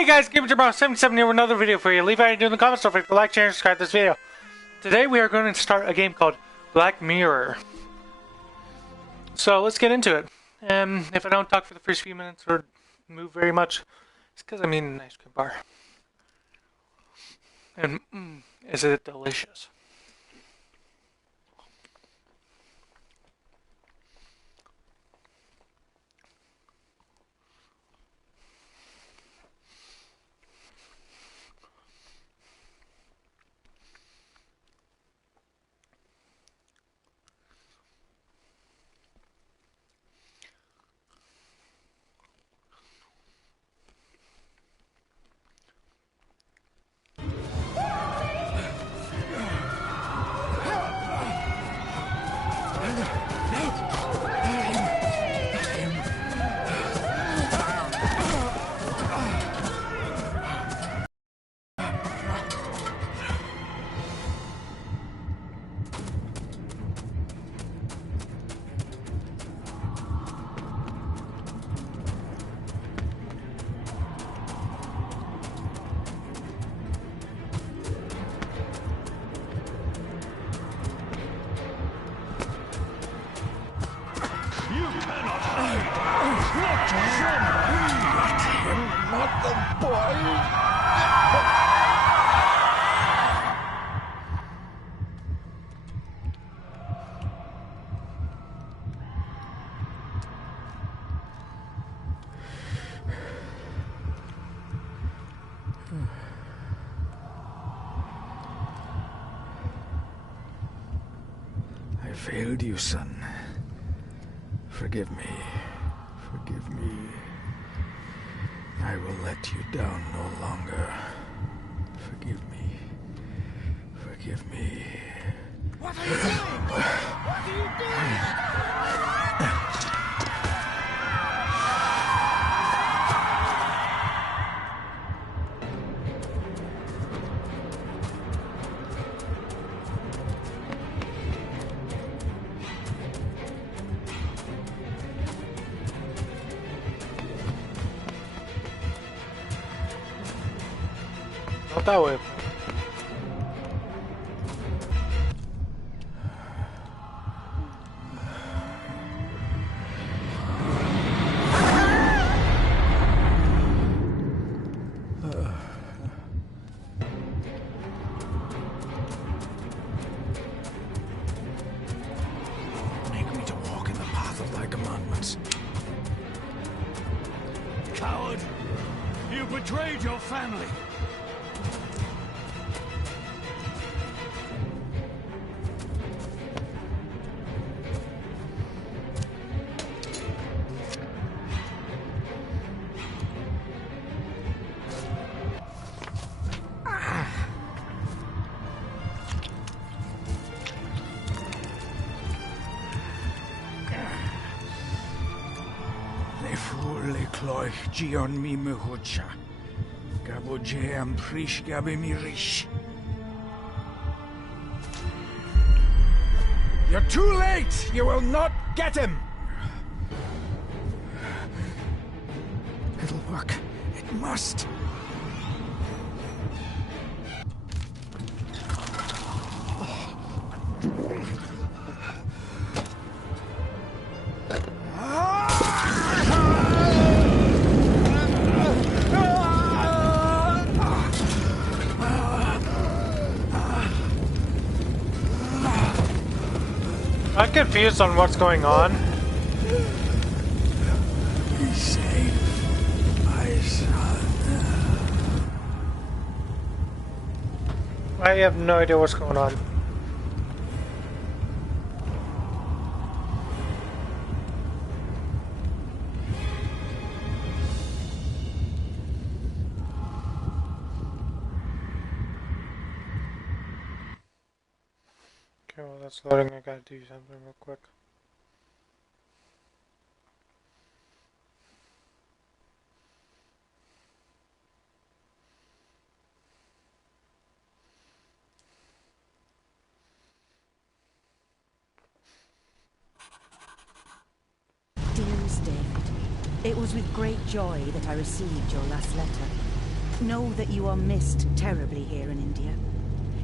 Hey guys, GamerJabron77 here with another video for you. Leave out in the comments, don't forget to like, share, and subscribe to this video. Today we are going to start a game called Black Mirror. So let's get into it. If I don't talk for the first few minutes or move very much, it's because I'm eating an ice cream bar. And is it delicious? I failed you, son. Forgive me. Forgive me. I will let you down no longer. Forgive me. Forgive me. What are you doing? What are you doing? Not that way. Make me to walk in the path of thy commandments. Coward! You betrayed your family! Le cloich gion mi mehucha. Gaboje am prish gabe mi rish. You're too late! You will not get him! It'll work. It must. I'm confused on what's going on. Be safe, my son. I have no idea what's going on. Okay, well that's loading. I gotta do something real quick. Dearest David, it was with great joy that I received your last letter. Know that you are missed terribly here in India.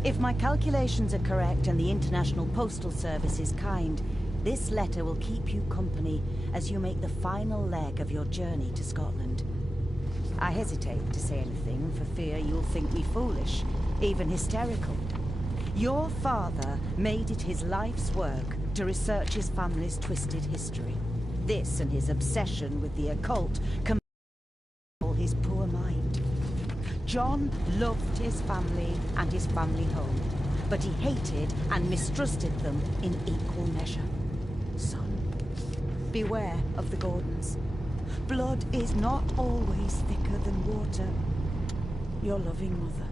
If my calculations are correct and the International Postal Service is kind, this letter will keep you company as you make the final leg of your journey to Scotland. I hesitate to say anything for fear you'll think me foolish, even hysterical. Your father made it his life's work to research his family's twisted history. This and his obsession with the occult control his poor mind. John loved his family and his family home, but he hated and mistrusted them in equal measure. Son, beware of the Gordons. Blood is not always thicker than water. Your loving mother.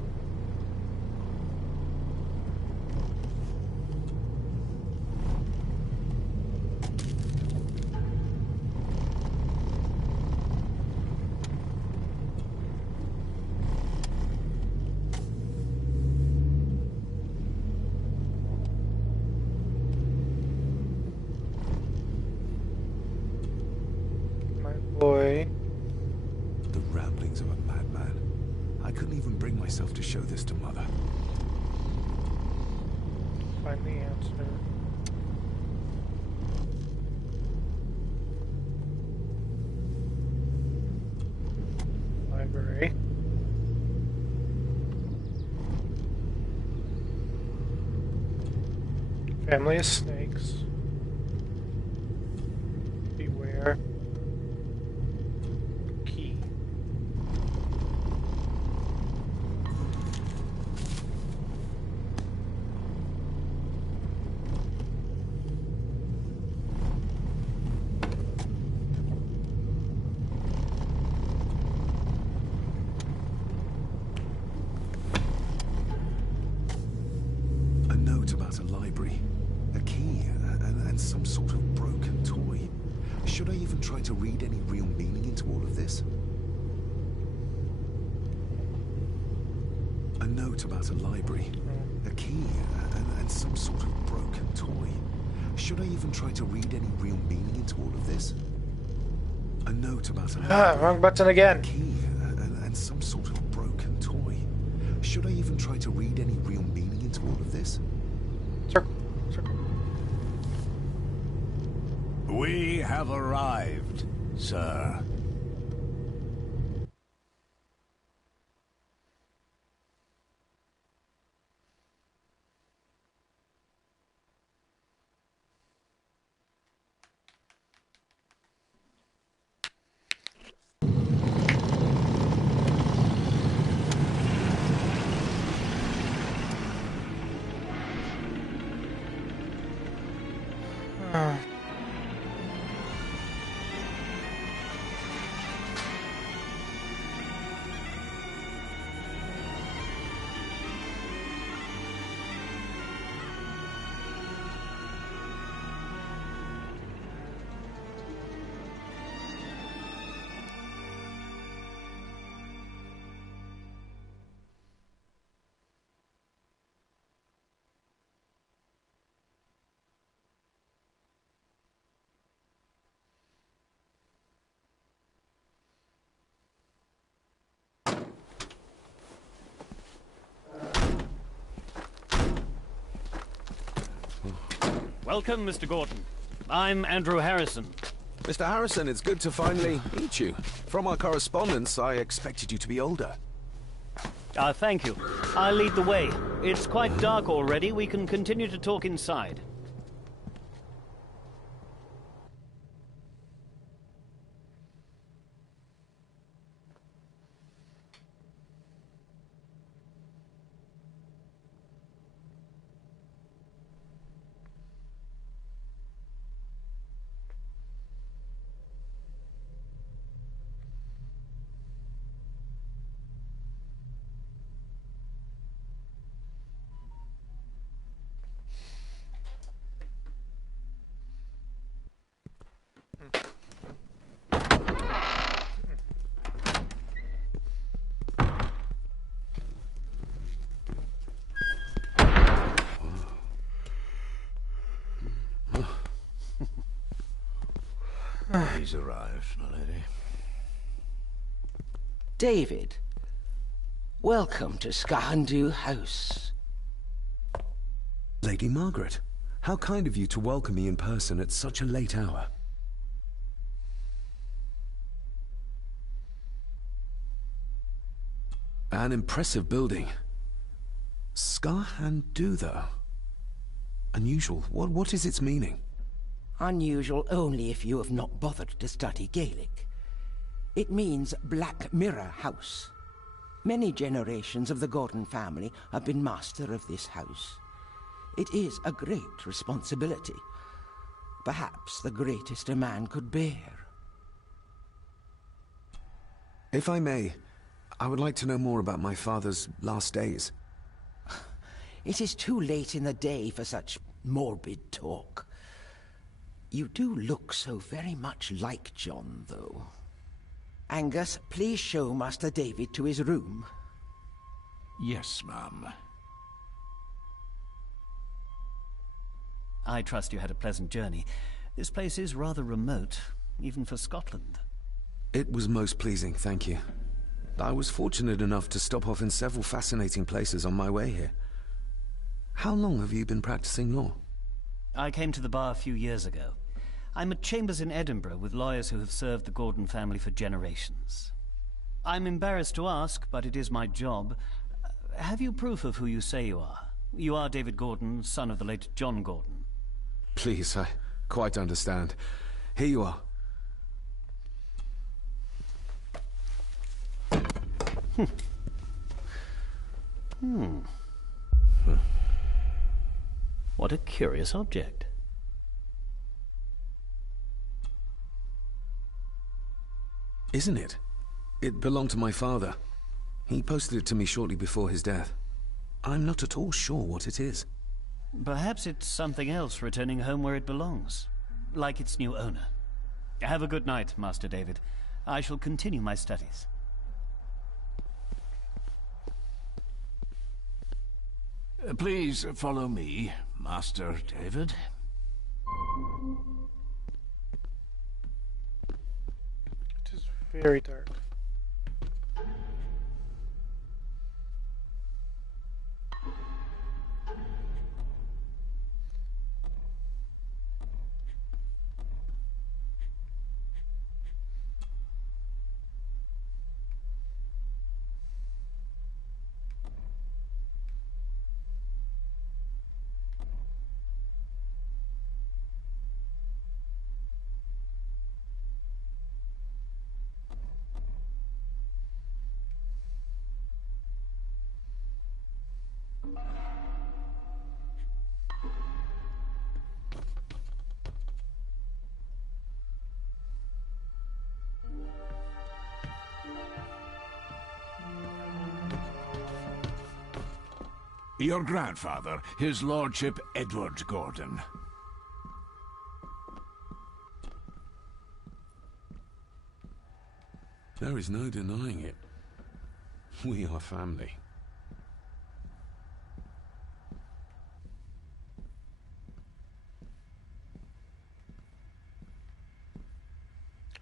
Boy. The ramblings of a madman. I couldn't even bring myself to show this to Mother. Find the answer. Library. Family of snakes. Beware. Key. A note about a library. A key and some sort of broken toy. Should I even try to read any real meaning into all of this? A note about a library. A key and some sort of broken toy. Should I even try to read any real meaning into all of this? A note about a library. Wrong button again. A key and some sort of broken toy. Should I even try to read any real meaning into all of this? Circle. Circle. We have arrived, sir. Welcome, Mr. Gordon. I'm Andrew Harrison. Mr. Harrison, it's good to finally meet you. From our correspondence, I expected you to be older. Thank you. I'll lead the way. It's quite dark already. We can continue to talk inside. He's arrived, my lady. David, Welcome to Skahandu House. Lady Margaret, how kind of you to welcome me in person at such a late hour. An impressive building. Skahandu, though. Unusual. What is its meaning? Unusual only if you have not bothered to study Gaelic. It means Black Mirror House. Many generations of the Gordon family have been master of this house. It is a great responsibility. Perhaps the greatest a man could bear. If I may, I would like to know more about my father's last days. It is too late in the day for such morbid talk. You do look so very much like John, though. Angus, please show Master David to his room. Yes, ma'am. I trust you had a pleasant journey. This place is rather remote, even for Scotland. It was most pleasing, thank you. I was fortunate enough to stop off in several fascinating places on my way here. How long have you been practicing law? I came to the bar a few years ago. I'm at chambers in Edinburgh with lawyers who have served the Gordon family for generations. I'm embarrassed to ask, but it is my job. Have you proof of who you say you are? You are David Gordon, son of the late John Gordon. Please, I quite understand. Here you are. What a curious object. Isn't it? It belonged to my father. He posted it to me shortly before his death. I'm not at all sure what it is. Perhaps it's something else returning home where it belongs, like its new owner. Have a good night, Master David. I shall continue my studies. Please follow me, Master David. It is very dark. Your grandfather, his lordship Edward Gordon. There is no denying it. We are family.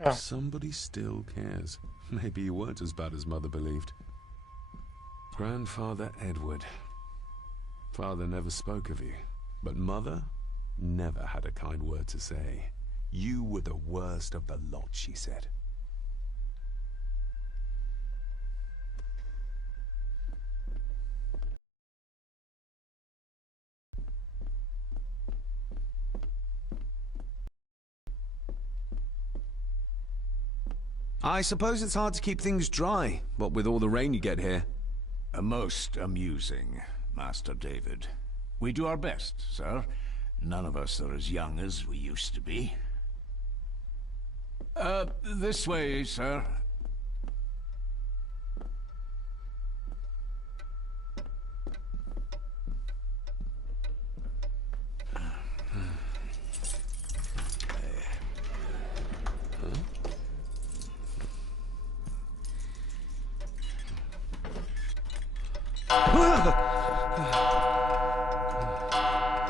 Oh. Somebody still cares. Maybe you weren't as bad as Mother believed. Grandfather Edward. Father never spoke of you, but Mother never had a kind word to say. You were the worst of the lot, she said. I suppose it's hard to keep things dry, what with all the rain you get here. Most amusing, Master David. We do our best, sir. None of us are as young as we used to be. This way, sir.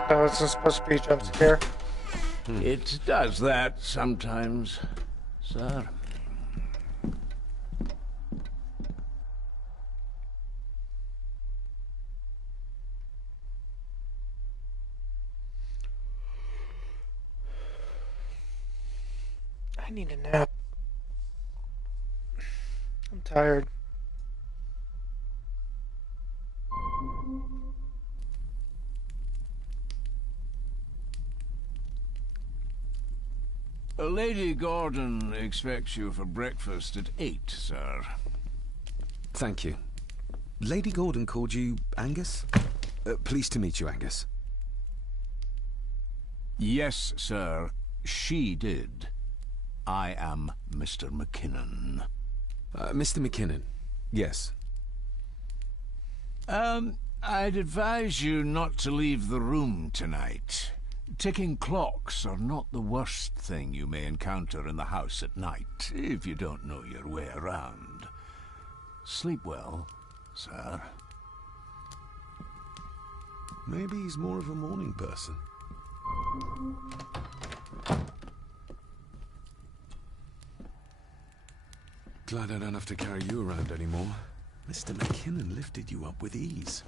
That wasn't supposed to be a jump scare. It does that sometimes, sir. need a nap. I'm tired. Lady Gordon expects you for breakfast at 8, sir. Thank you. Lady Gordon called you Angus? Pleased to meet you, Angus. Yes, sir. She did. I am Mr. McKinnon. Mr. McKinnon. Yes. I'd advise you not to leave the room tonight. Ticking clocks are not the worst thing you may encounter in the house at night, if you don't know your way around. Sleep well, sir. Maybe he's more of a morning person. Glad I don't have to carry you around anymore. Mr. McKinnon lifted you up with ease.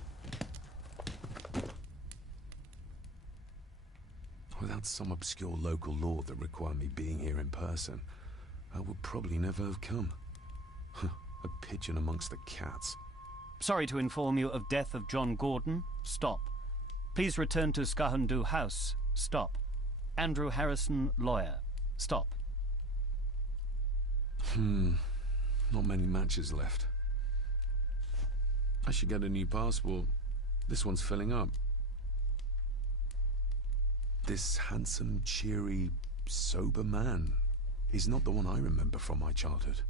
Without some obscure local law that required me being here in person, I would probably never have come. A pigeon amongst the cats. Sorry to inform you of death of John Gordon. Stop. Please return to Skahandu House. Stop. Andrew Harrison, lawyer. Stop. Not many matches left. I should get a new passport. This one's filling up. This handsome, cheery, sober man is not the one I remember from my childhood.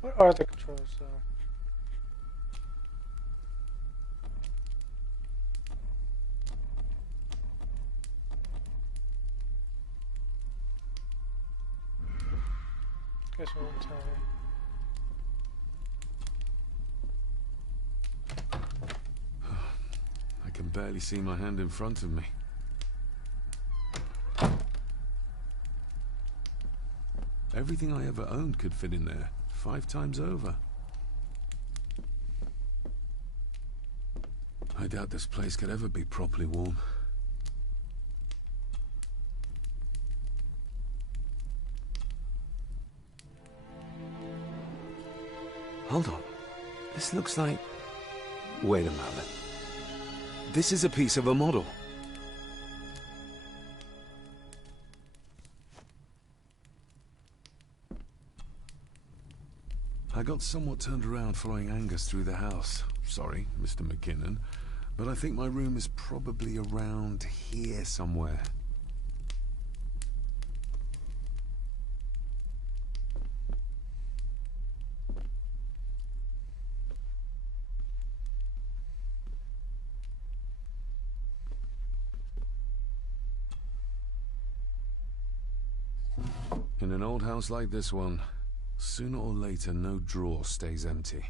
What are the controls, though? Guess we won't tell me. I can barely see my hand in front of me. Everything I ever owned could fit in there, 5 times over. I doubt this place could ever be properly warm. Hold on. This looks like... Wait a moment. This is a piece of a model. I got somewhat turned around following Angus through the house. Sorry, Mr. McKinnon, but I think my room is probably around here somewhere. In an old house like this one, sooner or later no drawer stays empty.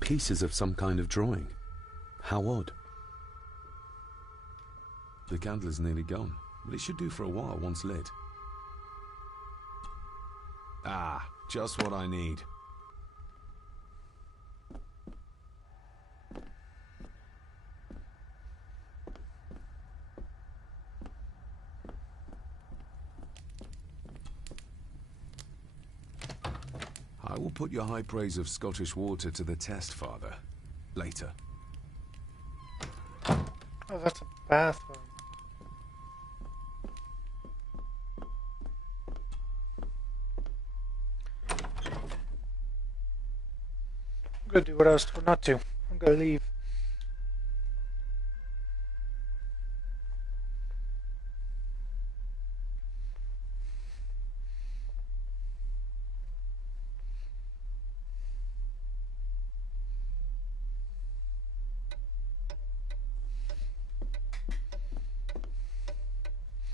Pieces of some kind of drawing. How odd. The candle is nearly gone, but it should do for a while once lit. Ah, just what I need. I will put your high praise of Scottish water to the test, Father. Later. Oh, that's a bathroom. I'm gonna do what I was told not to. I'm gonna leave.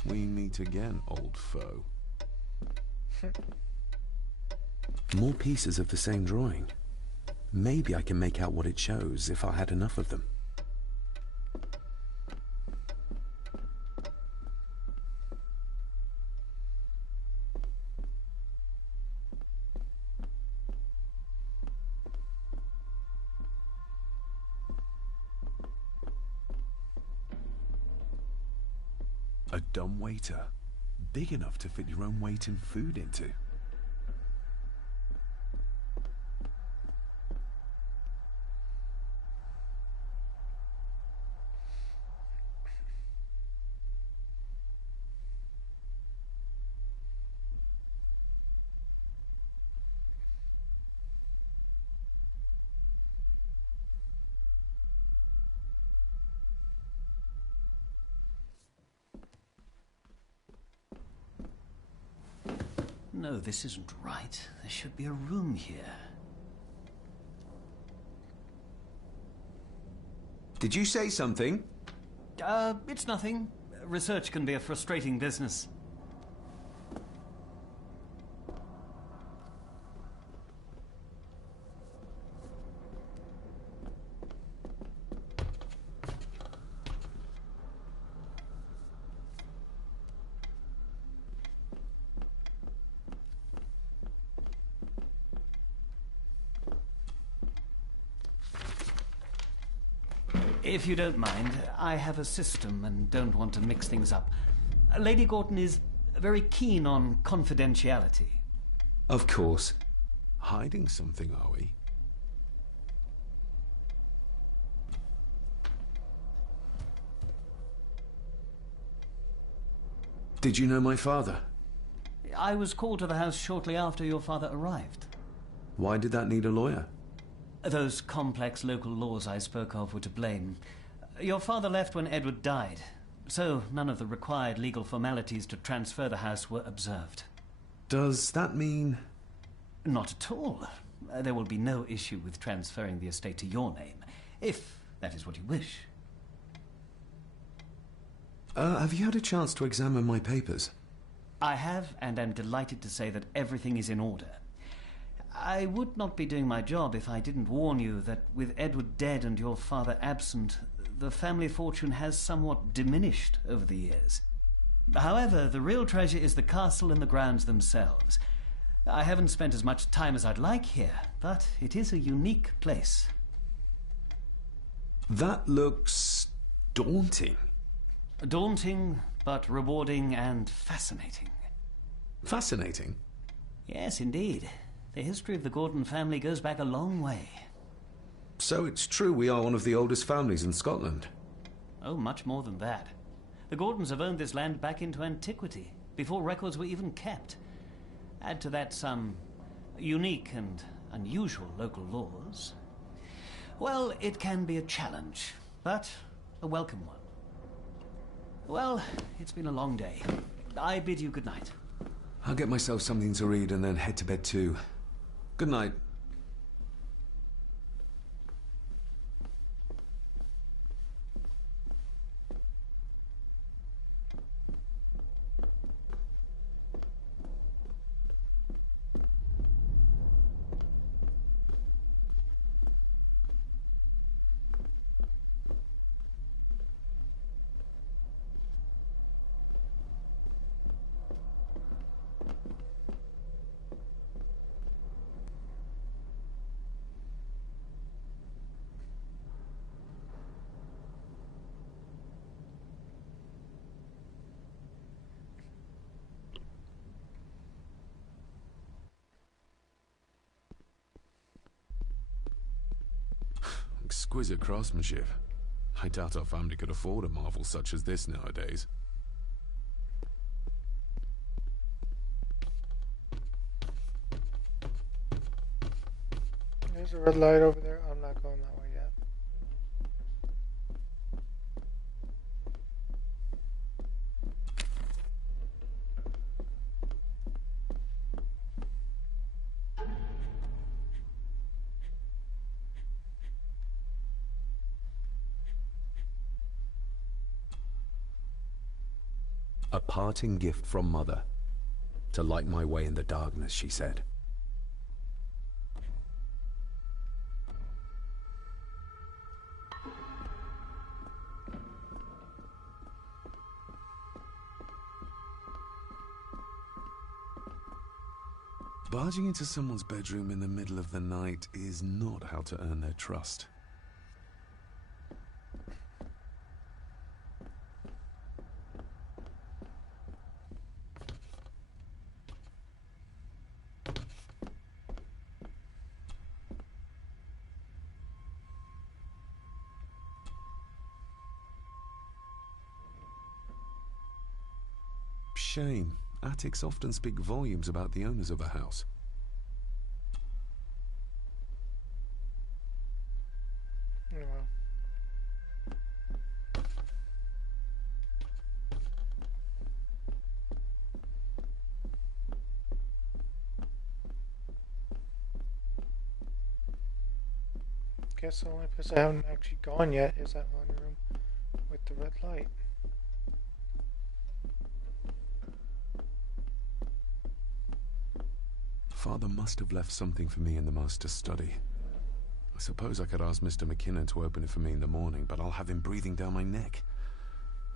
We meet again, old foe. More pieces of the same drawing. Maybe I can make out what it shows if I had enough of them. A dumbwaiter. Big enough to fit your own weight in food into. No, this isn't right. There should be a room here. Did you say something? It's nothing. Research can be a frustrating business. If you don't mind, I have a system and don't want to mix things up. Lady Gordon is very keen on confidentiality. Of course. Hiding something, are we? Did you know my father? I was called to the house shortly after your father arrived. Why did that need a lawyer? Those complex local laws I spoke of were to blame. Your father left when Edward died, so none of the required legal formalities to transfer the house were observed. Does that mean... Not at all. There will be no issue with transferring the estate to your name, if that is what you wish. Have you had a chance to examine my papers? I have, and am delighted to say that everything is in order. I would not be doing my job if I didn't warn you that with Edward dead and your father absent, the family fortune has somewhat diminished over the years. However, the real treasure is the castle and the grounds themselves. I haven't spent as much time as I'd like here, but it is a unique place. That looks... daunting. Daunting, but rewarding and fascinating. Fascinating? Yes, indeed. The history of the Gordon family goes back a long way. So it's true we are one of the oldest families in Scotland? Oh, much more than that. The Gordons have owned this land back into antiquity, before records were even kept. Add to that some unique and unusual local laws. Well, it can be a challenge, but a welcome one. Well, it's been a long day. I bid you good night. I'll get myself something to read and then head to bed too. Good night. Exquisite craftsmanship. I doubt our family could afford a marvel such as this nowadays. There's a red light over there. I'm not going that way yet. A parting gift from Mother. To light my way in the darkness, she said. Barging into someone's bedroom in the middle of the night is not how to earn their trust. Shame. Attics often speak volumes about the owners of a house. Well. Guess the only place I haven't actually gone yet is that one room with the red light. Father must have left something for me in the master's study. I suppose I could ask Mr. McKinnon to open it for me in the morning, but I'll have him breathing down my neck.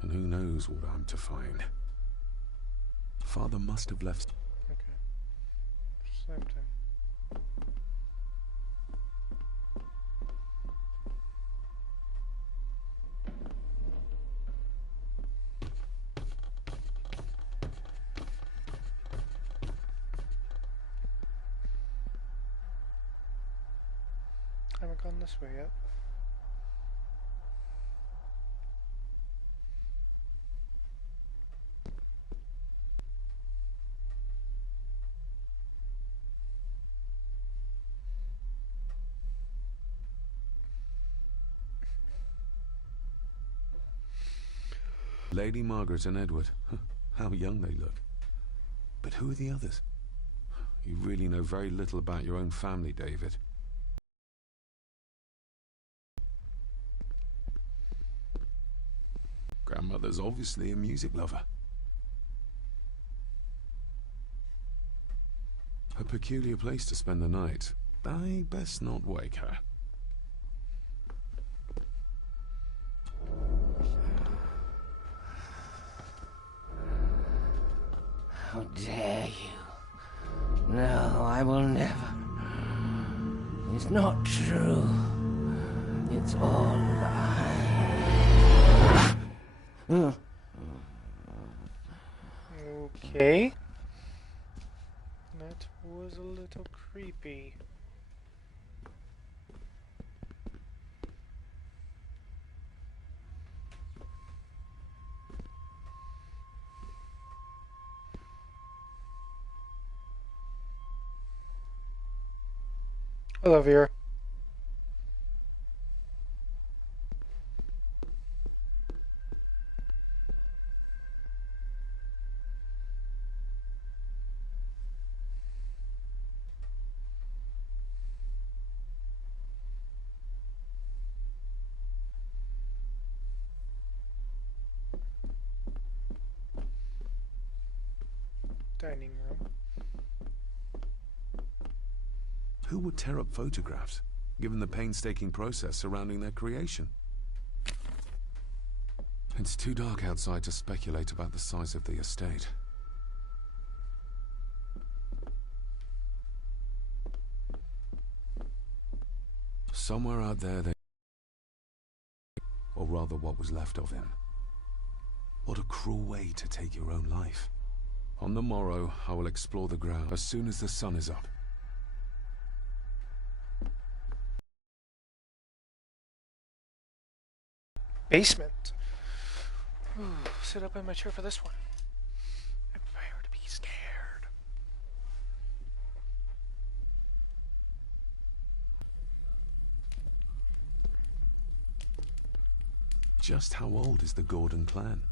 And who knows what I'm to find. Father must have left... Okay. Same thing. I haven't gone this way yet. Lady Margaret and Edward. How young they look. But who are the others? You really know very little about your own family, David. Grandmother's obviously a music lover. A peculiar place to spend the night. I best not wake her. How dare you? No, I will never. It's not true. It's all lies. Okay. That was a little creepy. Hello, Vera. Dining room. Who would tear up photographs, given the painstaking process surrounding their creation? It's too dark outside to speculate about the size of the estate. Somewhere out there, or rather what was left of him. What a cruel way to take your own life. On the morrow, I will explore the ground as soon as the sun is up. Basement. Ooh, sit up in my chair for this one. Prepare to be scared. Just how old is the Gordon clan?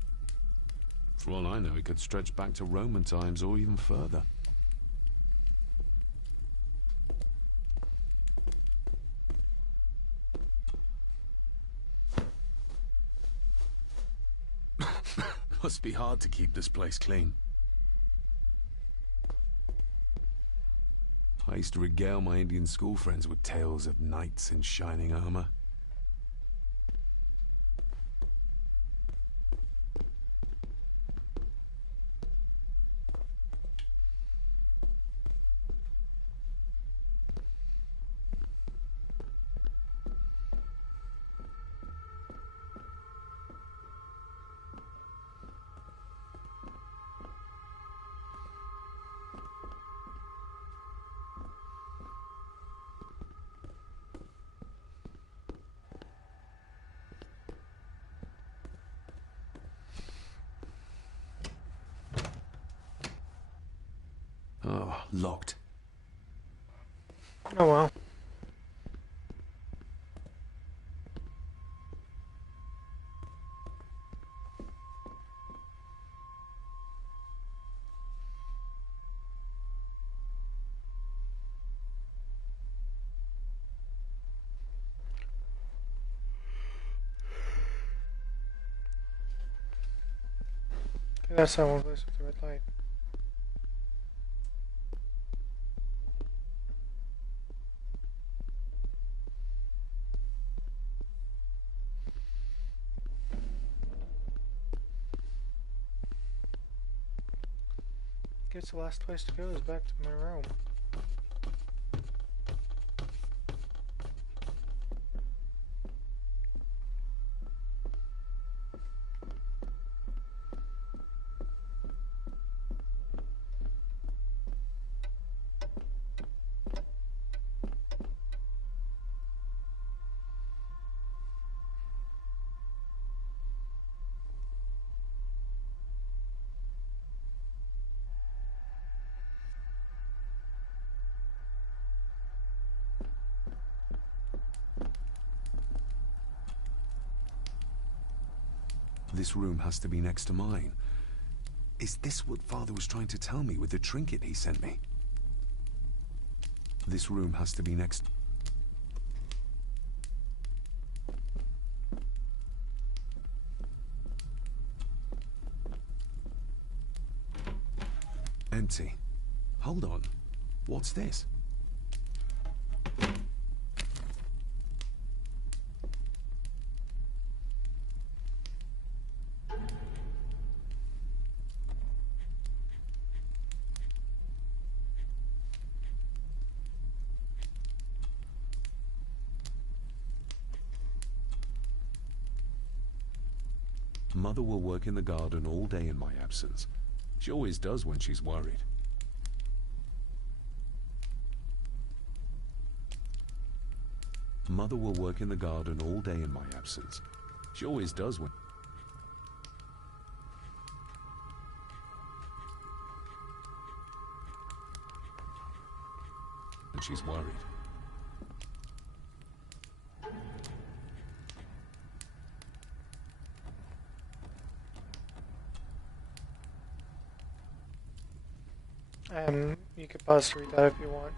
For all I know, it could stretch back to Roman times or even further. Must be hard to keep this place clean. I used to regale my Indian school friends with tales of knights in shining armor. Locked. Oh well. That's that one place with the red light. Guess the last place to go is back to my room. This room has to be next to mine. Is this what Father was trying to tell me with the trinket he sent me? This room has to be next... Empty. Hold on. What's this? Mother will work in the garden all day in my absence. She always does when she's worried. Mother will work in the garden all day in my absence. She always does when... she's worried. You can pause to read that if you want.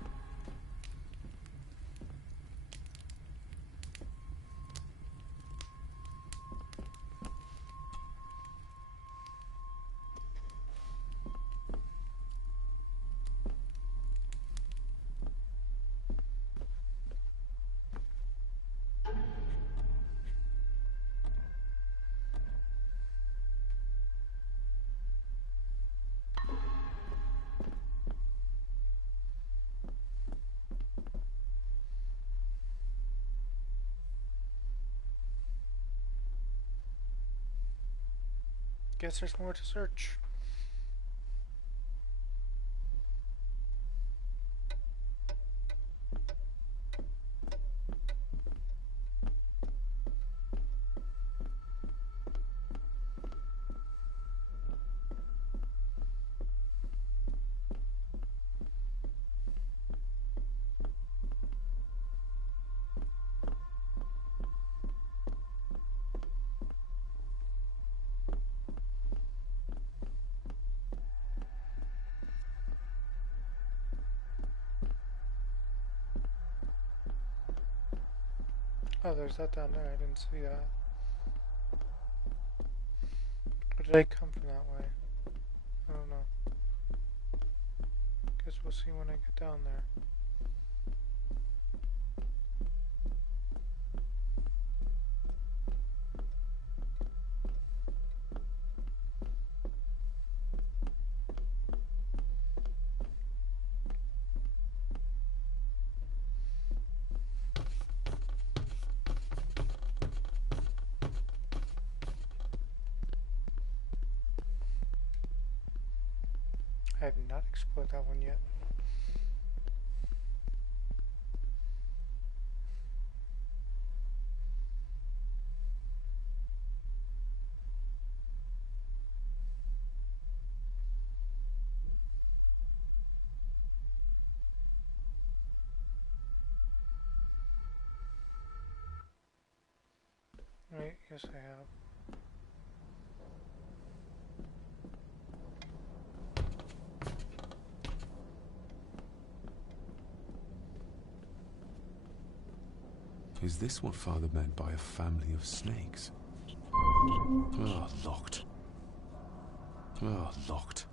Guess there's more to search. Oh, there's that down there. I didn't see that. Or did I come from that way? I don't know. Guess we'll see when I get down there. I have not explored that one yet. Right, yes I have. Is this what Father meant by a family of snakes? Ah, locked. Ah, locked.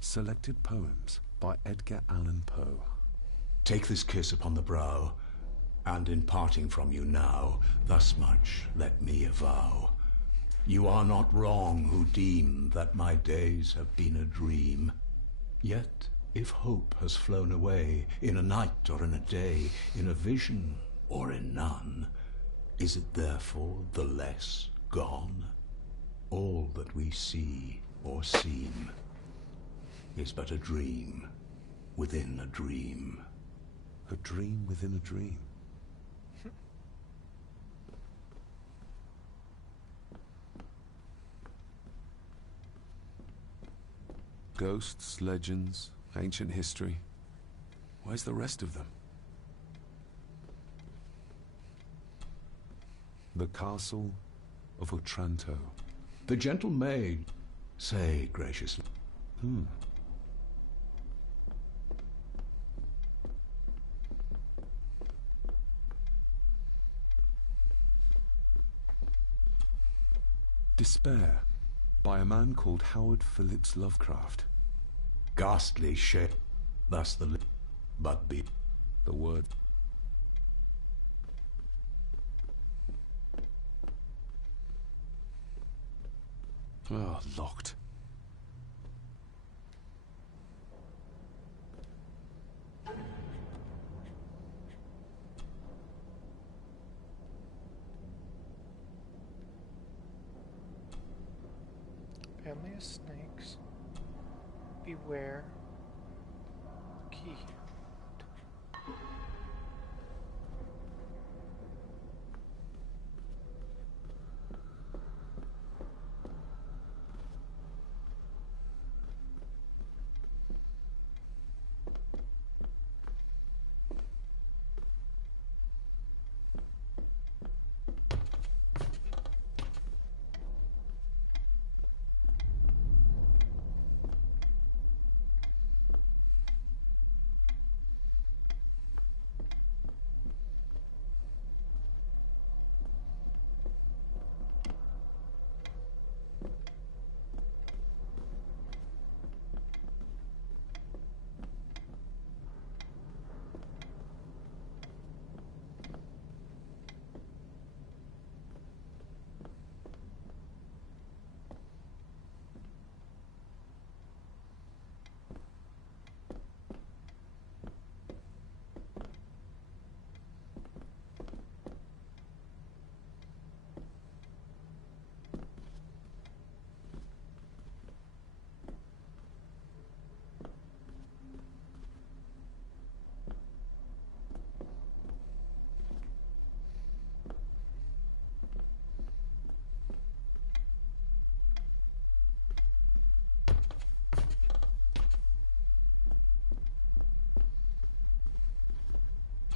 Selected Poems by Edgar Allan Poe. Take this kiss upon the brow, and in parting from you now, thus much let me avow. You are not wrong who deem that my days have been a dream. Yet, if hope has flown away, in a night or in a day, in a vision or in none, is it therefore the less gone? All that we see or seem is but a dream within a dream. A dream within a dream. Ghosts, legends, ancient history. Where's the rest of them? The Castle of Otranto. The gentle maid, say graciously. Despair, by a man called Howard Phillips Lovecraft. Ghastly shape, thus the but be The word. Ah, locked. Family of snakes. Beware. Key.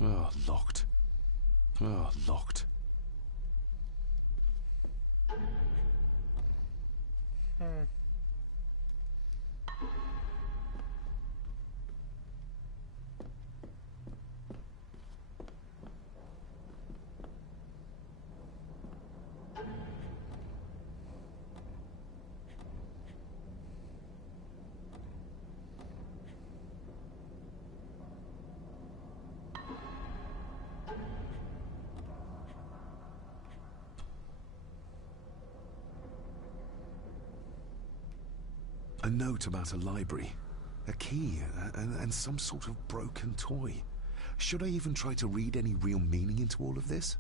Ah, locked. Ah, locked. A note about a library, a key, and some sort of broken toy. Should I even try to read any real meaning into all of this?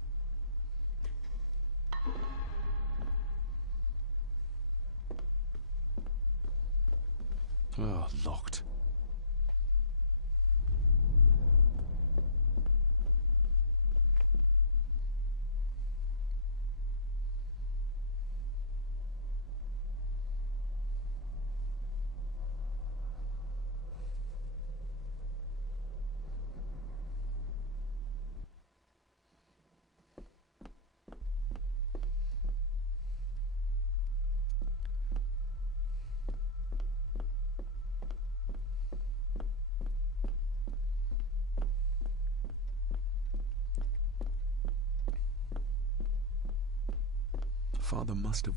Ah, locked. Father must have...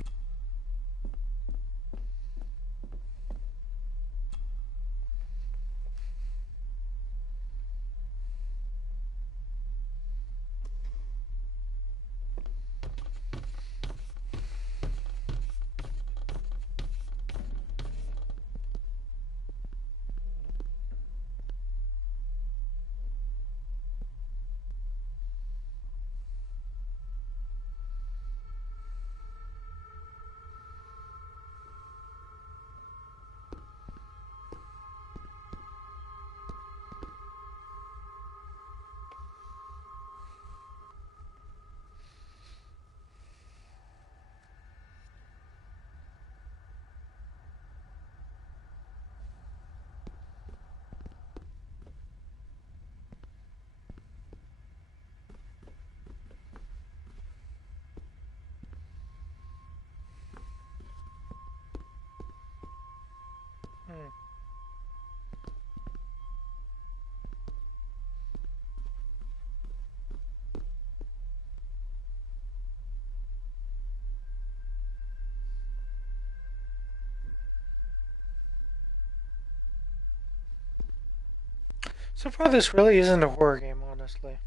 So far, this really isn't a horror game, honestly.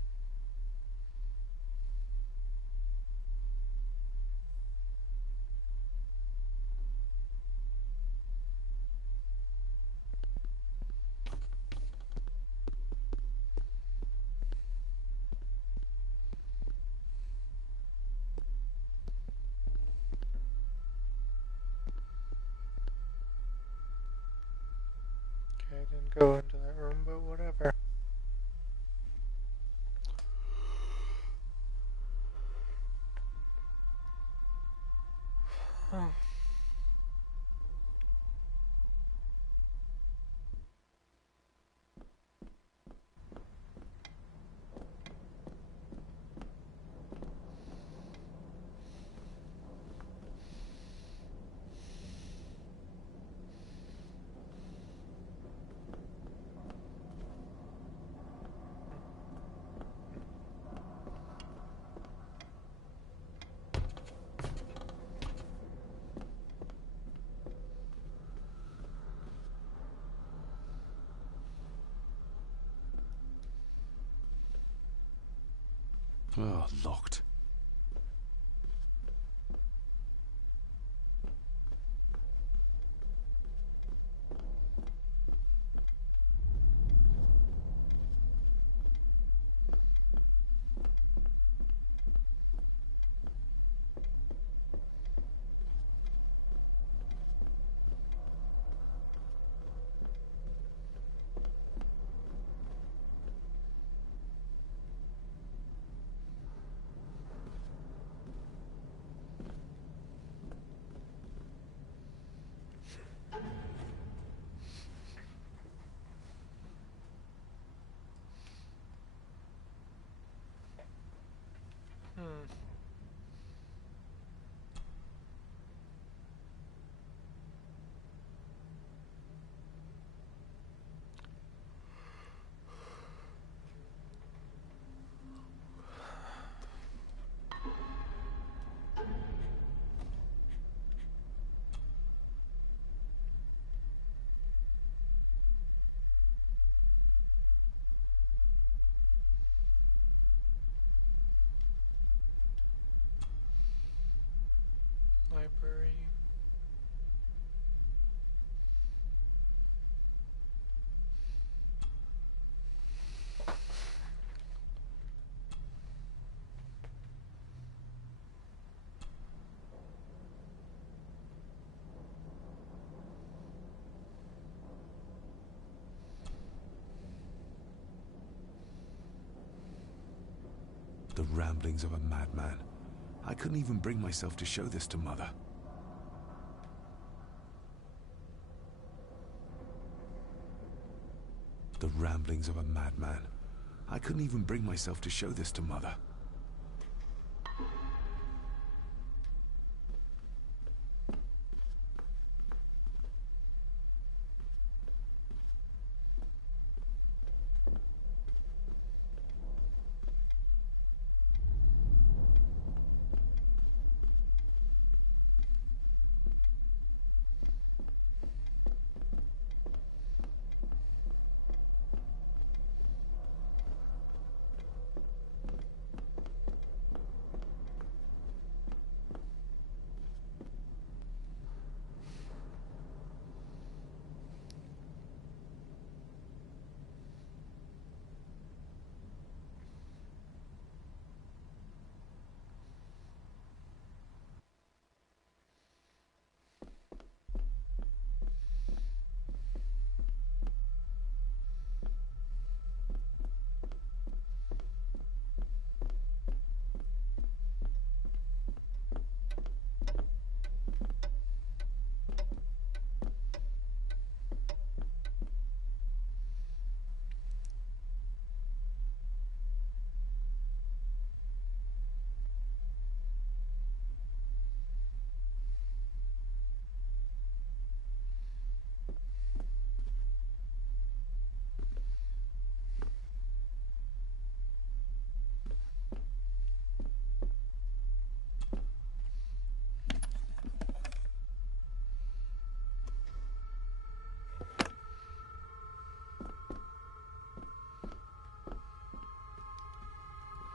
Okay, I didn't go into that room, but whatever. Oh. Oh, locked. Library. The ramblings of a madman. I couldn't even bring myself to show this to Mother. The ramblings of a madman. I couldn't even bring myself to show this to Mother.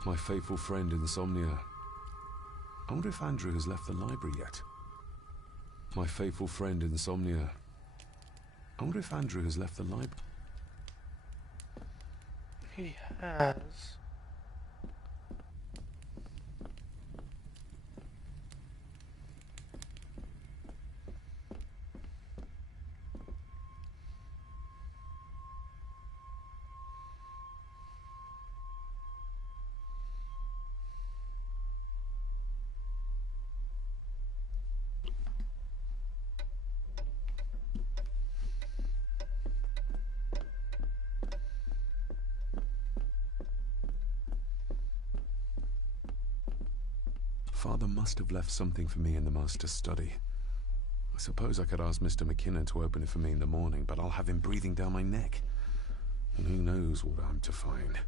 My faithful friend Insomnia. I wonder if Andrew has left the library yet. My faithful friend Insomnia. I wonder if Andrew has left the library. He has. Father must have left something for me in the Master's study. I suppose I could ask Mr. McKinnon to open it for me in the morning, but I'll have him breathing down my neck. And who knows what I'm to find.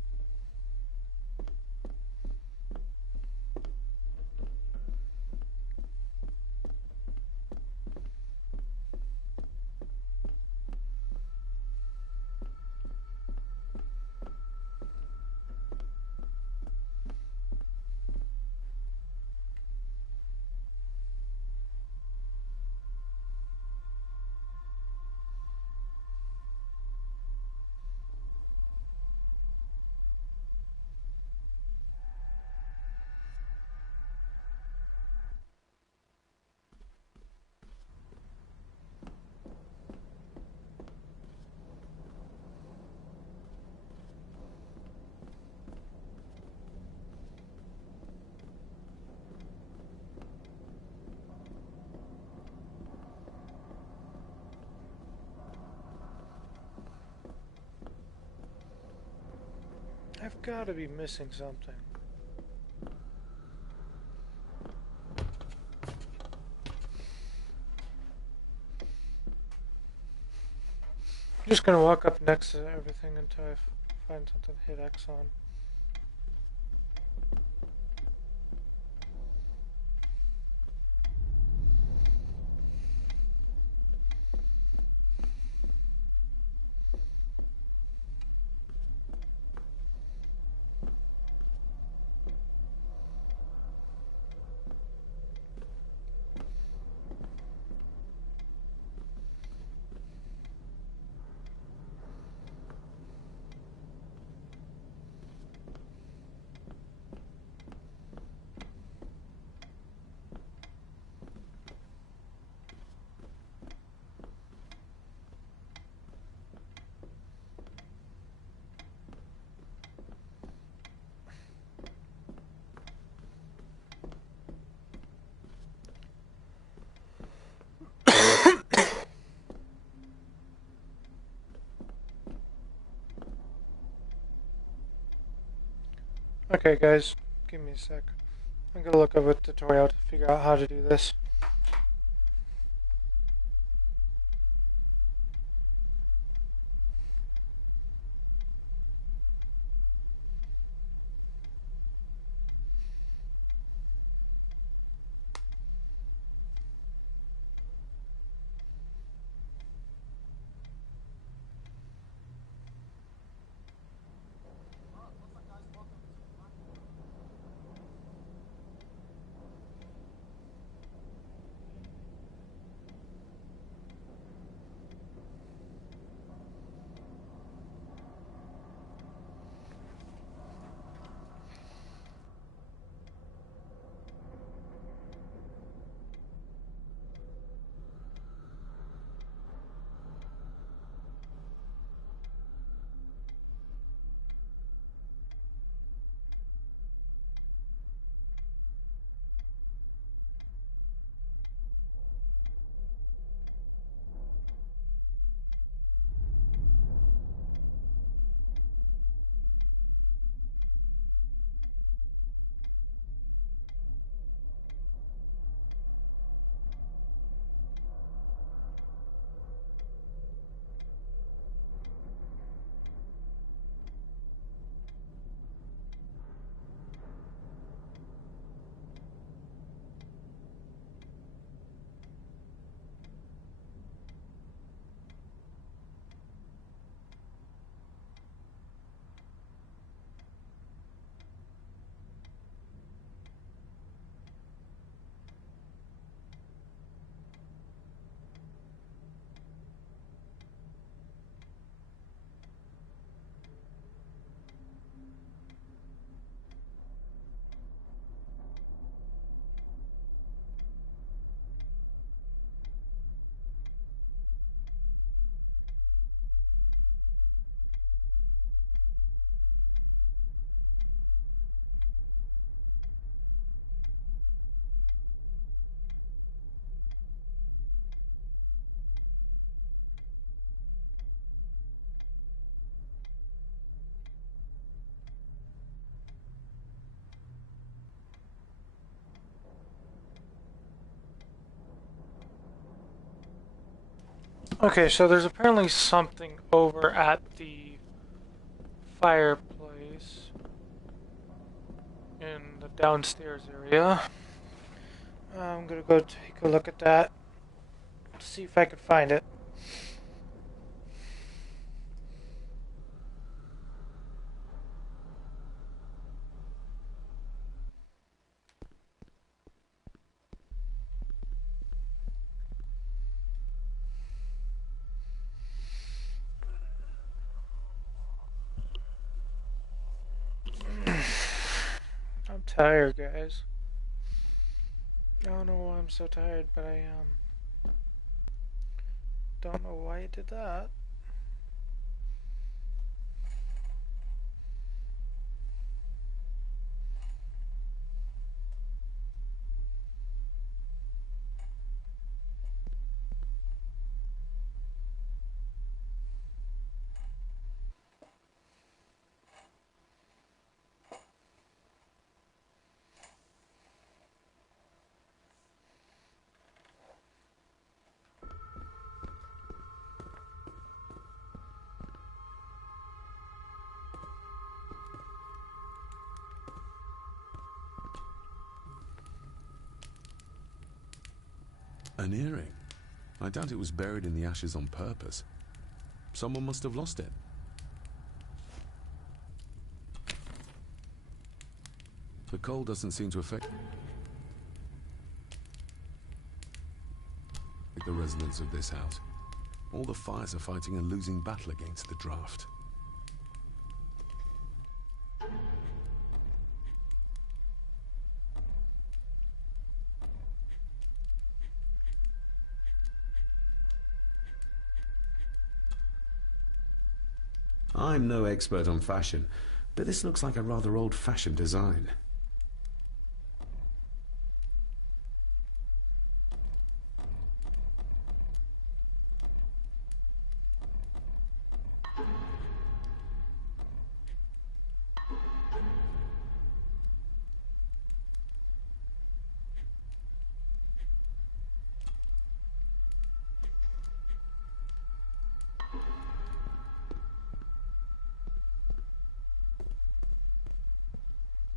I've got to be missing something. I'm just gonna walk up next to everything until I find something to hit X on. Okay guys, give me a sec. I'm gonna look up a tutorial to figure out how to do this. Okay, so there's apparently something over at the fireplace in the downstairs area. I'm gonna go take a look at that, see if I can find it. I'm tired, guys. I don't know why I'm so tired, but I don't know why I did that. An earring? I doubt it was buried in the ashes on purpose. Someone must have lost it. The cold doesn't seem to affect the residents of this house. All the fires are fighting a losing battle against the draft. I'm no expert on fashion, but this looks like a rather old-fashioned design.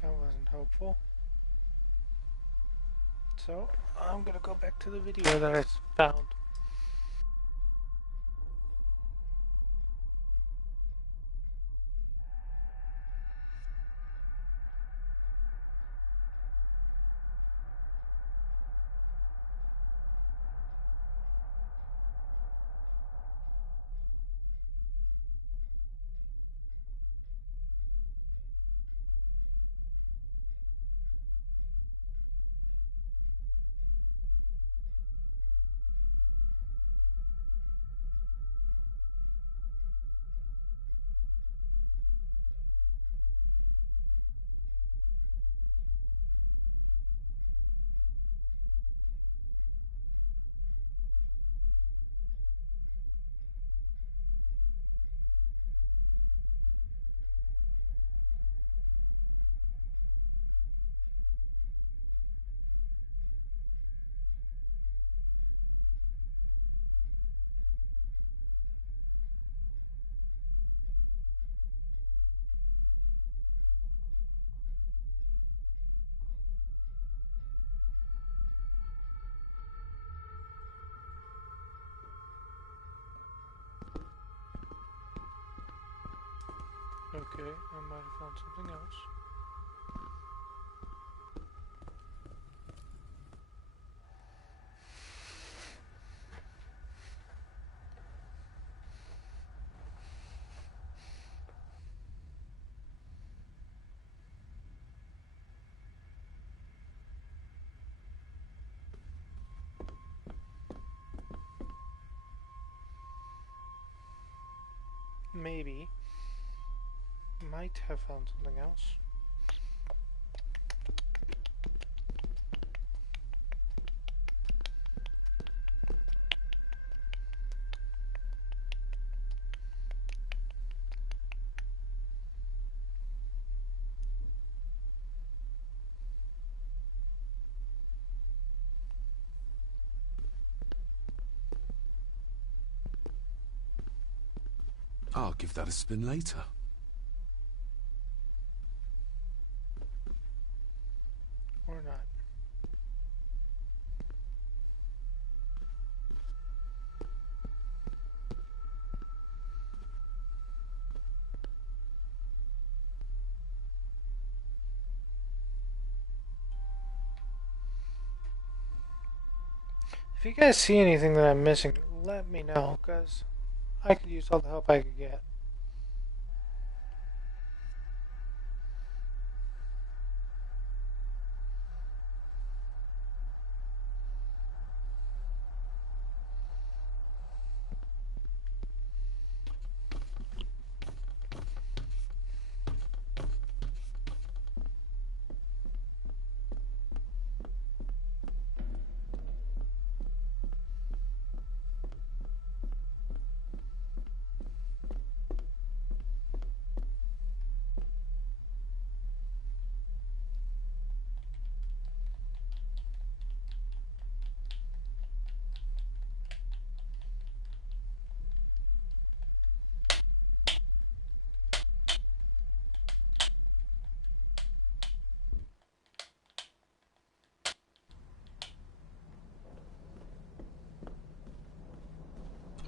That wasn't hopeful. So, I'm gonna go back to the video that I found. Okay, I might have found something else. Maybe. Might have found something else. I'll give that a spin later. Or not. If you guys see anything that I'm missing, let me know, because I could use all the help I could get.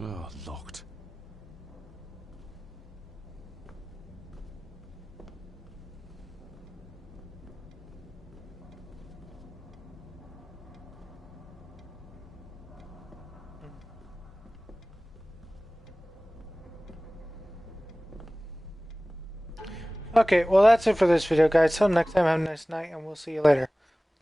Oh, locked. Okay, well that's it for this video, guys. Till next time, have a nice night, and we'll see you later.